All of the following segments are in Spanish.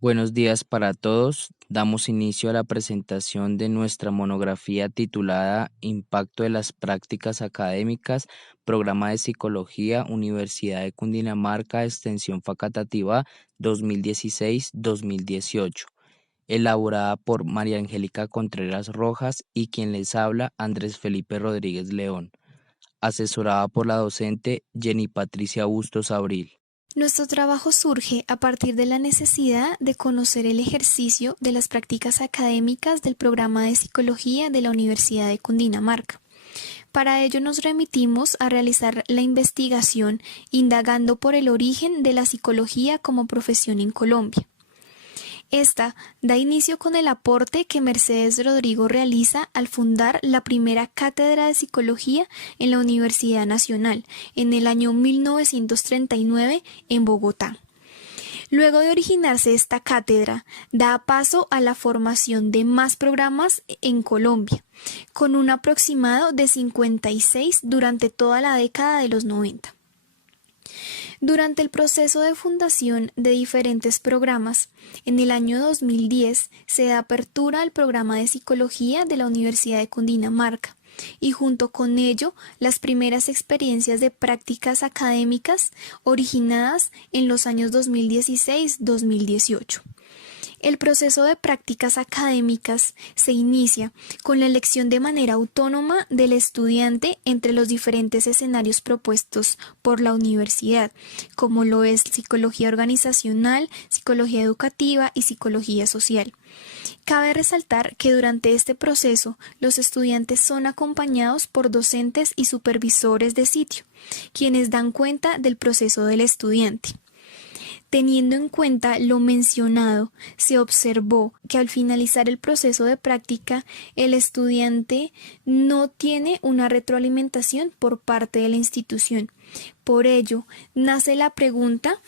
Buenos días para todos. Damos inicio a la presentación de nuestra monografía titulada Impacto de las prácticas académicas, Programa de Psicología, Universidad de Cundinamarca, Extensión Facatativá 2016-2018, elaborada por María Angélica Contreras Rojas y quien les habla, Andrés Felipe Rodríguez León, asesorada por la docente Jenny Patricia Bustos Abril. Nuestro trabajo surge a partir de la necesidad de conocer el ejercicio de las prácticas académicas del programa de psicología de la Universidad de Cundinamarca. Para ello nos remitimos a realizar la investigación indagando por el origen de la psicología como profesión en Colombia. Esta da inicio con el aporte que Mercedes Rodrigo realiza al fundar la primera cátedra de psicología en la Universidad Nacional en el año 1939 en Bogotá. Luego de originarse esta cátedra, da paso a la formación de más programas en Colombia, con un aproximado de 56 durante toda la década de los 90. Durante el proceso de fundación de diferentes programas, en el año 2010 se da apertura al programa de psicología de la Universidad de Cundinamarca y junto con ello las primeras experiencias de prácticas académicas originadas en los años 2016-2018. El proceso de prácticas académicas se inicia con la elección de manera autónoma del estudiante entre los diferentes escenarios propuestos por la universidad, como lo es psicología organizacional, psicología educativa y psicología social. Cabe resaltar que durante este proceso los estudiantes son acompañados por docentes y supervisores de sitio, quienes dan cuenta del proceso del estudiante. Teniendo en cuenta lo mencionado, se observó que al finalizar el proceso de práctica, el estudiante no tiene una retroalimentación por parte de la institución. Por ello, nace la pregunta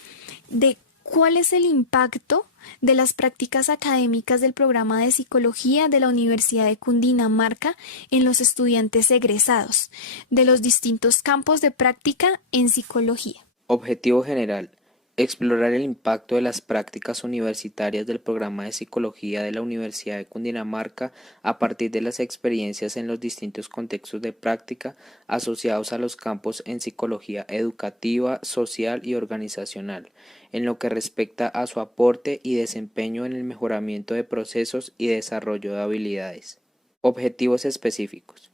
de ¿cuál es el impacto de las prácticas académicas del programa de psicología de la Universidad de Cundinamarca en los estudiantes egresados de los distintos campos de práctica en psicología? Objetivo general: explorar el impacto de las prácticas universitarias del programa de psicología de la Universidad de Cundinamarca a partir de las experiencias en los distintos contextos de práctica asociados a los campos en psicología educativa, social y organizacional, en lo que respecta a su aporte y desempeño en el mejoramiento de procesos y desarrollo de habilidades. Objetivos específicos: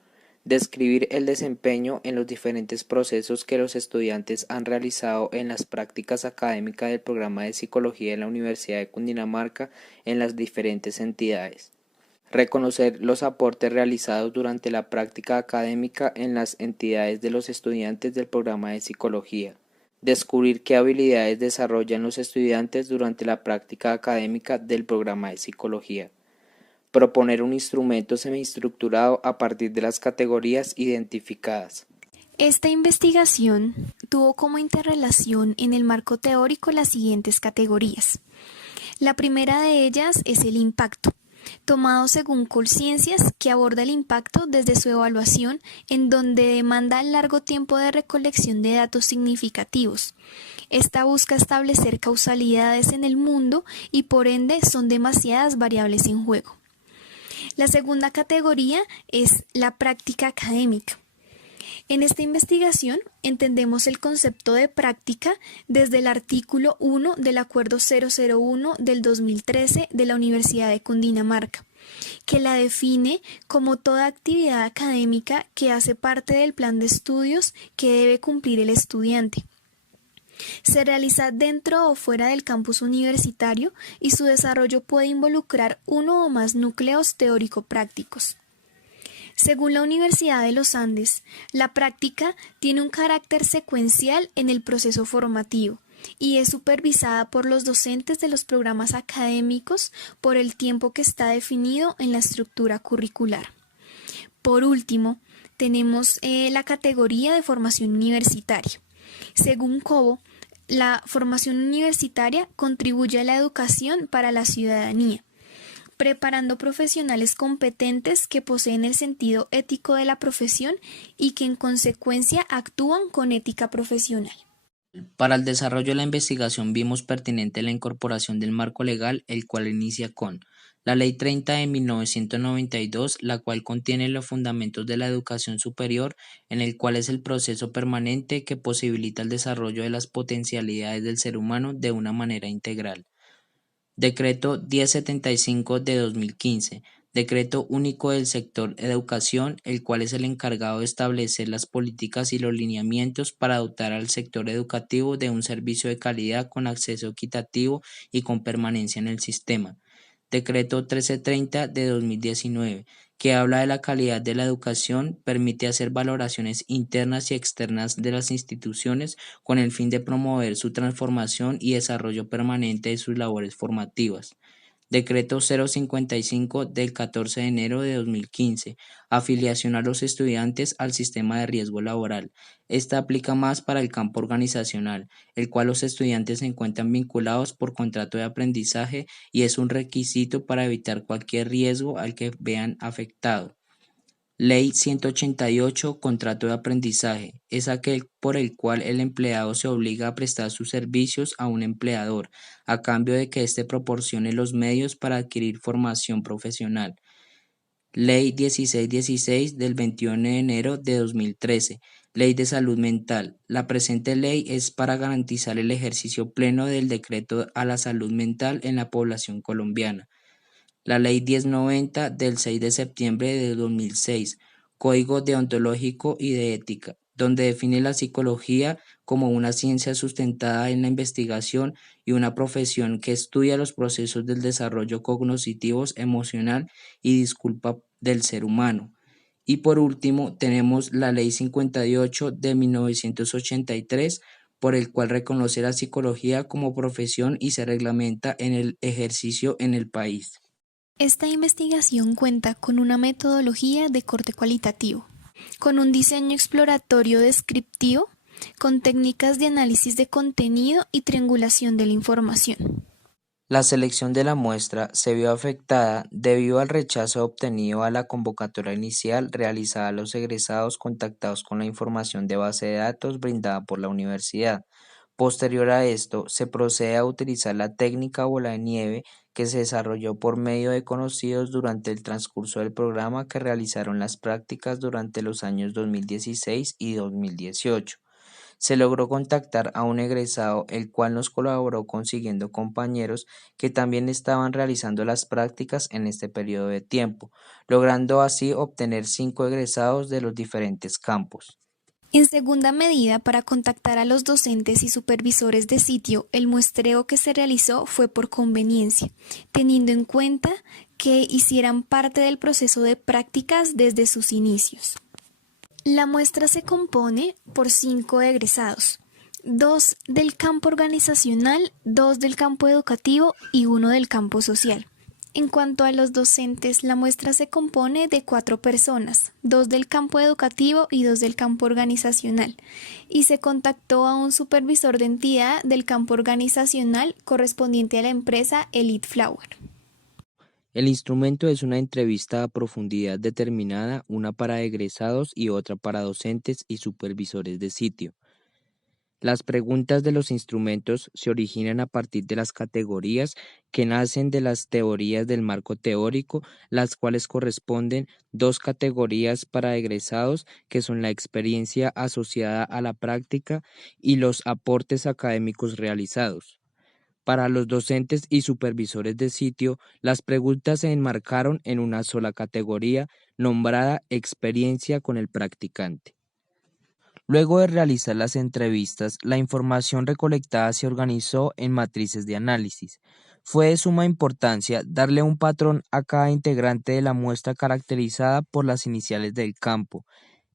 describir el desempeño en los diferentes procesos que los estudiantes han realizado en las prácticas académicas del programa de psicología de la Universidad de Cundinamarca en las diferentes entidades. Reconocer los aportes realizados durante la práctica académica en las entidades de los estudiantes del programa de psicología. Descubrir qué habilidades desarrollan los estudiantes durante la práctica académica del programa de psicología. Proponer un instrumento semiestructurado a partir de las categorías identificadas. Esta investigación tuvo como interrelación en el marco teórico las siguientes categorías. La primera de ellas es el impacto, tomado según Colciencias, que aborda el impacto desde su evaluación, en donde demanda largo tiempo de recolección de datos significativos. Esta busca establecer causalidades en el mundo y por ende son demasiadas variables en juego. La segunda categoría es la práctica académica. En esta investigación entendemos el concepto de práctica desde el artículo 1 del Acuerdo 001 del 2013 de la Universidad de Cundinamarca, que la define como toda actividad académica que hace parte del plan de estudios que debe cumplir el estudiante. Se realiza dentro o fuera del campus universitario y su desarrollo puede involucrar uno o más núcleos teórico-prácticos. Según la Universidad de los Andes, la práctica tiene un carácter secuencial en el proceso formativo y es supervisada por los docentes de los programas académicos por el tiempo que está definido en la estructura curricular. Por último, tenemos la categoría de formación universitaria. Según Cobo, la formación universitaria contribuye a la educación para la ciudadanía, preparando profesionales competentes que poseen el sentido ético de la profesión y que en consecuencia actúan con ética profesional. Para el desarrollo de la investigación vimos pertinente la incorporación del marco legal, el cual inicia con la Ley 30 de 1992, la cual contiene los fundamentos de la educación superior, en el cual es el proceso permanente que posibilita el desarrollo de las potencialidades del ser humano de una manera integral. Decreto 1075 de 2015, Decreto único del sector educación, el cual es el encargado de establecer las políticas y los lineamientos para dotar al sector educativo de un servicio de calidad con acceso equitativo y con permanencia en el sistema. Decreto 1330 de 2019, que habla de la calidad de la educación, permite hacer valoraciones internas y externas de las instituciones con el fin de promover su transformación y desarrollo permanente de sus labores formativas. Decreto 055 del 14 de enero de 2015. Afiliación a los estudiantes al sistema de riesgo laboral. Esta aplica más para el campo organizacional, el cual los estudiantes se encuentran vinculados por contrato de aprendizaje y es un requisito para evitar cualquier riesgo al que vean afectado. Ley 188, contrato de aprendizaje, es aquel por el cual el empleado se obliga a prestar sus servicios a un empleador, a cambio de que éste proporcione los medios para adquirir formación profesional. Ley 1616 del 21 de enero de 2013, Ley de Salud Mental. La presente ley es para garantizar el ejercicio pleno del decreto a la salud mental en la población colombiana. La Ley 1090 del 6 de septiembre de 2006, Código Deontológico y de Ética, donde define la psicología como una ciencia sustentada en la investigación y una profesión que estudia los procesos del desarrollo cognitivos, emocional y disculpa del ser humano. Y por último, tenemos la Ley 58 de 1983, por el cual reconoce la psicología como profesión y se reglamenta en el ejercicio en el país. Esta investigación cuenta con una metodología de corte cualitativo, con un diseño exploratorio descriptivo, con técnicas de análisis de contenido y triangulación de la información. La selección de la muestra se vio afectada debido al rechazo obtenido a la convocatoria inicial realizada a los egresados contactados con la información de base de datos brindada por la universidad. Posterior a esto, se procede a utilizar la técnica bola de nieve que se desarrolló por medio de conocidos durante el transcurso del programa que realizaron las prácticas durante los años 2016 y 2018. Se logró contactar a un egresado, el cual nos colaboró consiguiendo compañeros que también estaban realizando las prácticas en este periodo de tiempo, logrando así obtener 5 egresados de los diferentes campos. En segunda medida, para contactar a los docentes y supervisores de sitio, el muestreo que se realizó fue por conveniencia, teniendo en cuenta que hicieran parte del proceso de prácticas desde sus inicios. La muestra se compone por 5 egresados, 2 del campo organizacional, 2 del campo educativo y 1 del campo social. En cuanto a los docentes, la muestra se compone de 4 personas, 2 del campo educativo y 2 del campo organizacional, y se contactó a un supervisor de entidad del campo organizacional correspondiente a la empresa Elite Flower. El instrumento es una entrevista a profundidad determinada, una para egresados y otra para docentes y supervisores de sitio. Las preguntas de los instrumentos se originan a partir de las categorías que nacen de las teorías del marco teórico, las cuales corresponden 2 categorías para egresados, que son la experiencia asociada a la práctica y los aportes académicos realizados. Para los docentes y supervisores de sitio, las preguntas se enmarcaron en una sola categoría, nombrada experiencia con el practicante. Luego de realizar las entrevistas, la información recolectada se organizó en matrices de análisis. Fue de suma importancia darle un patrón a cada integrante de la muestra caracterizada por las iniciales del campo,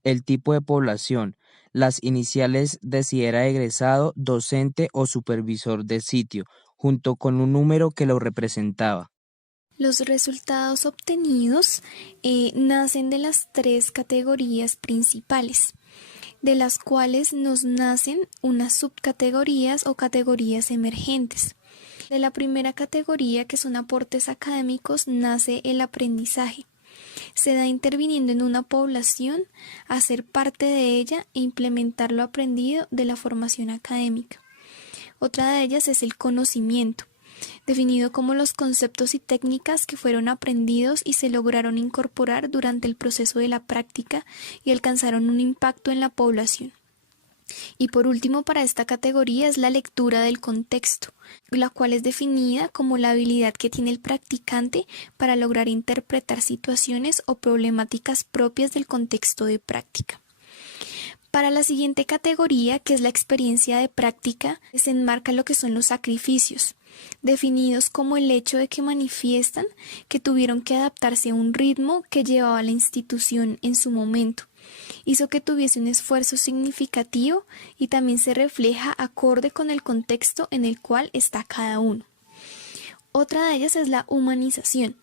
el tipo de población, las iniciales de si era egresado, docente o supervisor de sitio, junto con un número que lo representaba. Los resultados obtenidos nacen de las 3 categorías principales, de las cuales nos nacen unas subcategorías o categorías emergentes. De la primera categoría, que son aportes académicos, nace el aprendizaje. Se da interviniendo en una población, hacer parte de ella e implementar lo aprendido de la formación académica. Otra de ellas es el conocimiento, definido como los conceptos y técnicas que fueron aprendidos y se lograron incorporar durante el proceso de la práctica y alcanzaron un impacto en la población. Y por último, para esta categoría es la lectura del contexto, la cual es definida como la habilidad que tiene el practicante para lograr interpretar situaciones o problemáticas propias del contexto de práctica. Para la siguiente categoría, que es la experiencia de práctica, se enmarca lo que son los sacrificios, definidos como el hecho de que manifiestan que tuvieron que adaptarse a un ritmo que llevaba la institución en su momento. Hizo que tuviese un esfuerzo significativo y también se refleja acorde con el contexto en el cual está cada uno. Otra de ellas es la humanización.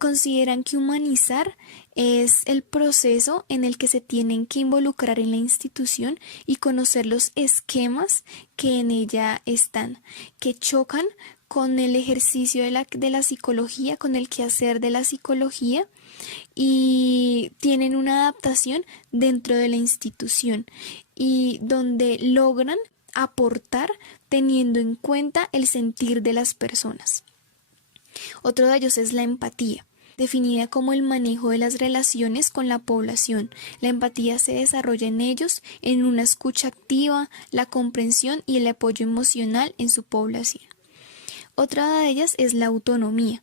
Consideran que humanizar es el proceso en el que se tienen que involucrar en la institución y conocer los esquemas que en ella están, que chocan con el ejercicio de la psicología, con el quehacer de la psicología, y tienen una adaptación dentro de la institución y donde logran aportar teniendo en cuenta el sentir de las personas. Otro de ellos es la empatía, definida como el manejo de las relaciones con la población. La empatía se desarrolla en ellos en una escucha activa, la comprensión y el apoyo emocional en su población. Otra de ellas es la autonomía.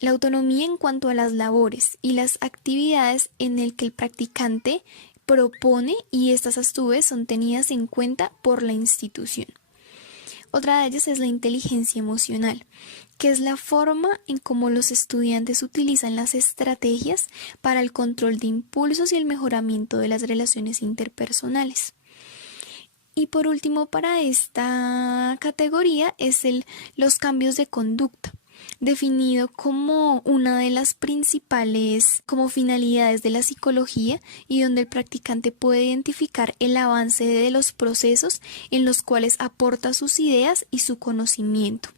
La autonomía en cuanto a las labores y las actividades en el que el practicante propone y estas a su vez son tenidas en cuenta por la institución. Otra de ellas es la inteligencia emocional, que es la forma en cómo los estudiantes utilizan las estrategias para el control de impulsos y el mejoramiento de las relaciones interpersonales. Y por último, para esta categoría es los cambios de conducta, definido como una de las principales como finalidades de la psicología y donde el practicante puede identificar el avance de los procesos en los cuales aporta sus ideas y su conocimiento.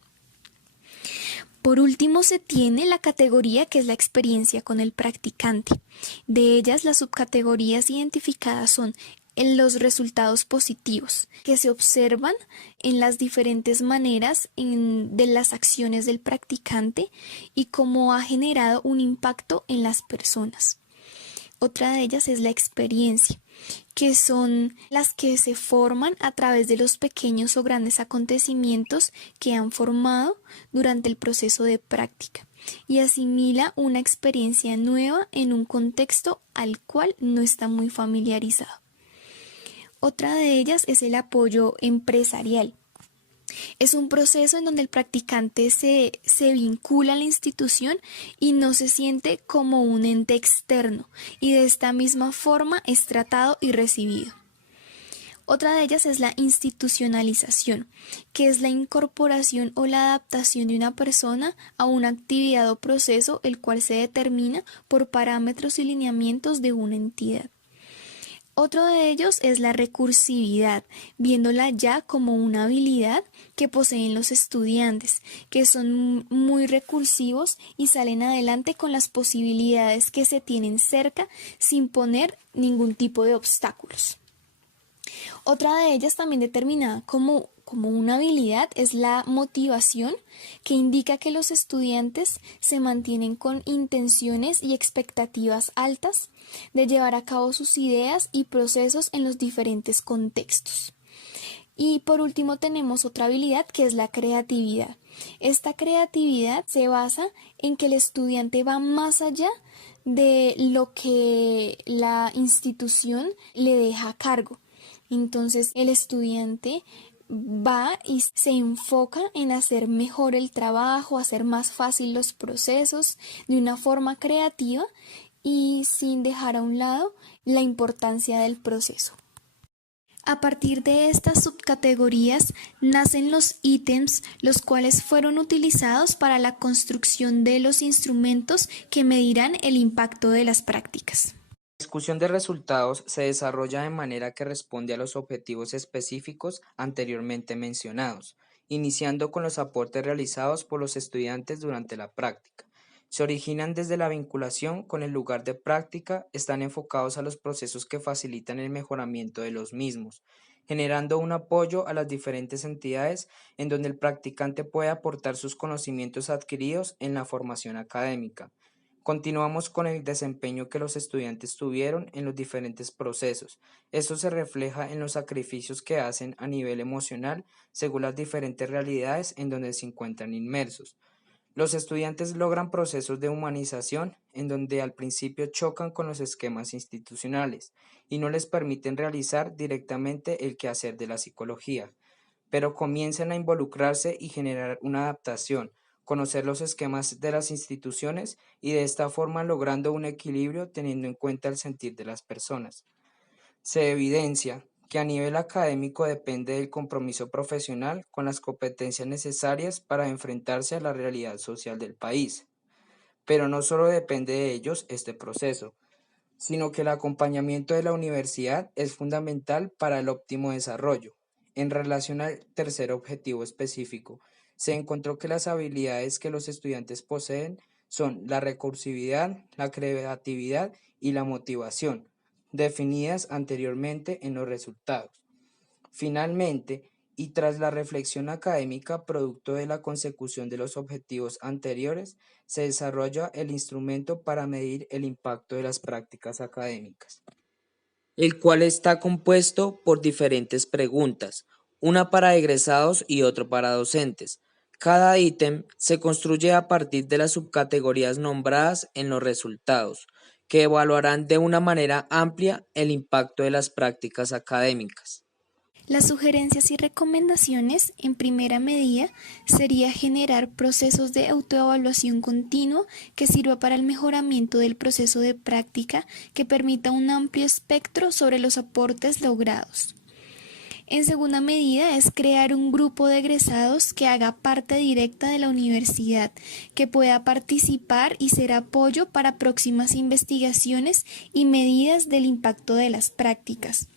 Por último, se tiene la categoría que es la experiencia con el practicante. De ellas, las subcategorías identificadas son en los resultados positivos que se observan en las diferentes maneras de las acciones del practicante y cómo ha generado un impacto en las personas. Otra de ellas es la experiencia, que son las que se forman a través de los pequeños o grandes acontecimientos que han formado durante el proceso de práctica y asimila una experiencia nueva en un contexto al cual no está muy familiarizado. Otra de ellas es el apoyo empresarial. Es un proceso en donde el practicante se vincula a la institución y no se siente como un ente externo y de esta misma forma es tratado y recibido. Otra de ellas es la institucionalización, que es la incorporación o la adaptación de una persona a una actividad o proceso el cual se determina por parámetros y lineamientos de una entidad. Otro de ellos es la recursividad, viéndola ya como una habilidad que poseen los estudiantes, que son muy recursivos y salen adelante con las posibilidades que se tienen cerca sin poner ningún tipo de obstáculos. Otra de ellas también determinada como una habilidad es la motivación, que indica que los estudiantes se mantienen con intenciones y expectativas altas de llevar a cabo sus ideas y procesos en los diferentes contextos. Y por último tenemos otra habilidad que es la creatividad. Esta creatividad se basa en que el estudiante va más allá de lo que la institución le deja a cargo. Entonces el estudiante va y se enfoca en hacer mejor el trabajo, hacer más fácil los procesos de una forma creativa y sin dejar a un lado la importancia del proceso. A partir de estas subcategorías nacen los ítems, los cuales fueron utilizados para la construcción de los instrumentos que medirán el impacto de las prácticas. La discusión de resultados se desarrolla de manera que responde a los objetivos específicos anteriormente mencionados, iniciando con los aportes realizados por los estudiantes durante la práctica. Se originan desde la vinculación con el lugar de práctica, están enfocados a los procesos que facilitan el mejoramiento de los mismos, generando un apoyo a las diferentes entidades en donde el practicante puede aportar sus conocimientos adquiridos en la formación académica. Continuamos con el desempeño que los estudiantes tuvieron en los diferentes procesos. Esto se refleja en los sacrificios que hacen a nivel emocional según las diferentes realidades en donde se encuentran inmersos. Los estudiantes logran procesos de humanización en donde al principio chocan con los esquemas institucionales y no les permiten realizar directamente el quehacer de la psicología, pero comienzan a involucrarse y generar una adaptación, conocer los esquemas de las instituciones y de esta forma logrando un equilibrio teniendo en cuenta el sentir de las personas. Se evidencia que a nivel académico depende del compromiso profesional con las competencias necesarias para enfrentarse a la realidad social del país. Pero no solo depende de ellos este proceso, sino que el acompañamiento de la universidad es fundamental para el óptimo desarrollo. En relación al tercer objetivo específico, se encontró que las habilidades que los estudiantes poseen son la recursividad, la creatividad y la motivación, definidas anteriormente en los resultados. Finalmente, y tras la reflexión académica producto de la consecución de los objetivos anteriores, se desarrolla el instrumento para medir el impacto de las prácticas académicas, el cual está compuesto por diferentes preguntas, una para egresados y otro para docentes. Cada ítem se construye a partir de las subcategorías nombradas en los resultados, que evaluarán de una manera amplia el impacto de las prácticas académicas. Las sugerencias y recomendaciones, en primera medida, sería generar procesos de autoevaluación continua que sirva para el mejoramiento del proceso de práctica que permita un amplio espectro sobre los aportes logrados. En segunda medida es crear un grupo de egresados que haga parte directa de la universidad, que pueda participar y ser apoyo para próximas investigaciones y medidas del impacto de las prácticas.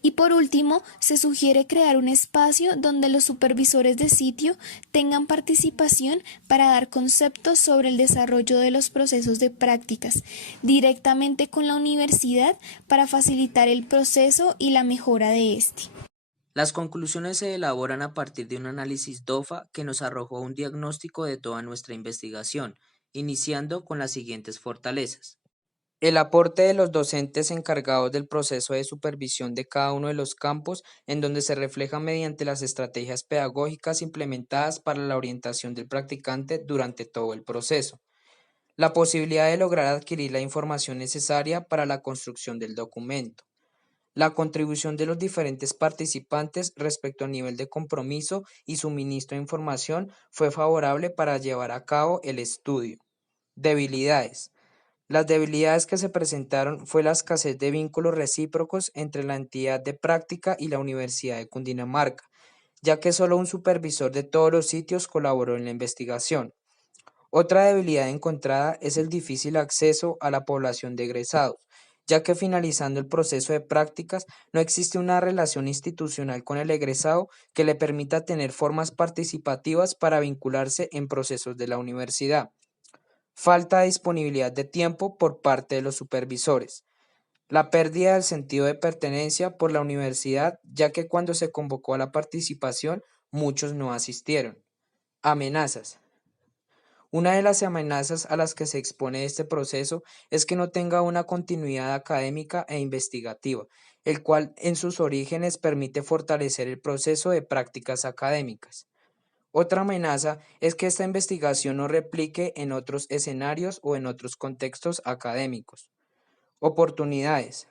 Y por último, se sugiere crear un espacio donde los supervisores de sitio tengan participación para dar conceptos sobre el desarrollo de los procesos de prácticas directamente con la universidad para facilitar el proceso y la mejora de este. Las conclusiones se elaboran a partir de un análisis DOFA que nos arrojó un diagnóstico de toda nuestra investigación, iniciando con las siguientes fortalezas. El aporte de los docentes encargados del proceso de supervisión de cada uno de los campos, en donde se refleja mediante las estrategias pedagógicas implementadas para la orientación del practicante durante todo el proceso. La posibilidad de lograr adquirir la información necesaria para la construcción del documento. La contribución de los diferentes participantes respecto al nivel de compromiso y suministro de información fue favorable para llevar a cabo el estudio. Debilidades. Las debilidades que se presentaron fue la escasez de vínculos recíprocos entre la entidad de práctica y la Universidad de Cundinamarca, ya que solo un supervisor de todos los sitios colaboró en la investigación. Otra debilidad encontrada es el difícil acceso a la población de egresados, ya que finalizando el proceso de prácticas no existe una relación institucional con el egresado que le permita tener formas participativas para vincularse en procesos de la universidad. Falta de disponibilidad de tiempo por parte de los supervisores. La pérdida del sentido de pertenencia por la universidad, ya que cuando se convocó a la participación, muchos no asistieron. Amenazas. Una de las amenazas a las que se expone este proceso es que no tenga una continuidad académica e investigativa, el cual en sus orígenes permite fortalecer el proceso de prácticas académicas. Otra amenaza es que esta investigación no replique en otros escenarios o en otros contextos académicos. Oportunidades.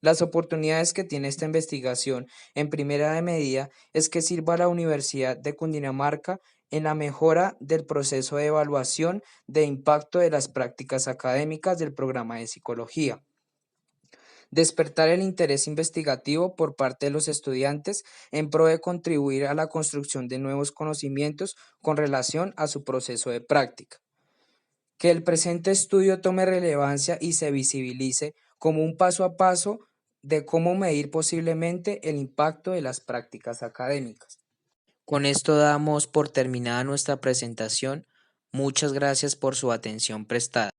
Las oportunidades que tiene esta investigación en primera medida es que sirva a la Universidad de Cundinamarca en la mejora del proceso de evaluación de impacto de las prácticas académicas del programa de psicología. Despertar el interés investigativo por parte de los estudiantes en pro de contribuir a la construcción de nuevos conocimientos con relación a su proceso de práctica. Que el presente estudio tome relevancia y se visibilice como un paso a paso de cómo medir posiblemente el impacto de las prácticas académicas. Con esto damos por terminada nuestra presentación. Muchas gracias por su atención prestada.